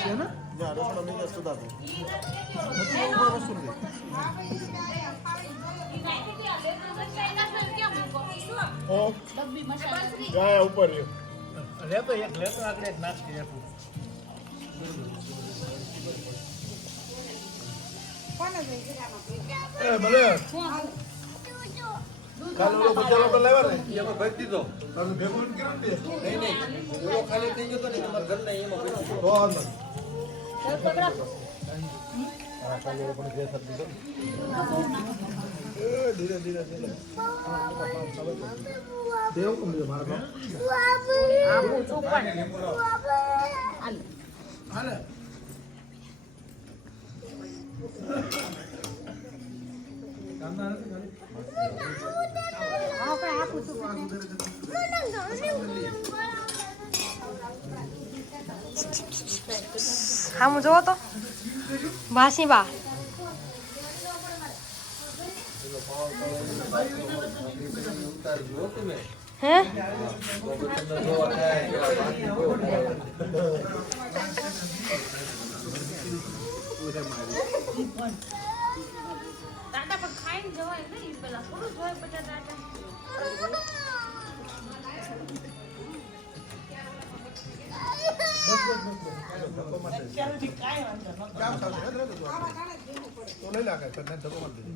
છે ને જા રસોડા મેં સુધા દે નથી ઉપર વસ્તુ નથી ઓ જાય ઉપર લેતો એક લેતો આગળ એક નાખી એટલું એ ભલે કાલ ઓલો બજાર પર લાવ્યા ને એમાં ભરી દીધો તમે ભેગું કર્યું ને નહીં ઓલો ખાલી થઈ ગયો તો ને તમારા ઘર ને એમાં ભરી દીધો તો અંદર હા ચાલો પણ જે સબ્જી કરો ધીરે ધીરે ધીરે દેવ કમ દે મારા બાપ આ હું ચોપણ હાલે કામના નથી હા પણ આપું છું હા હું જોવો તો વાસી બા હે દાદા પણ ખાઈને જવાય નહીં પેલા થોડું જોય બધા દાદા તો લઈ લાગે ધક્કો મારી દે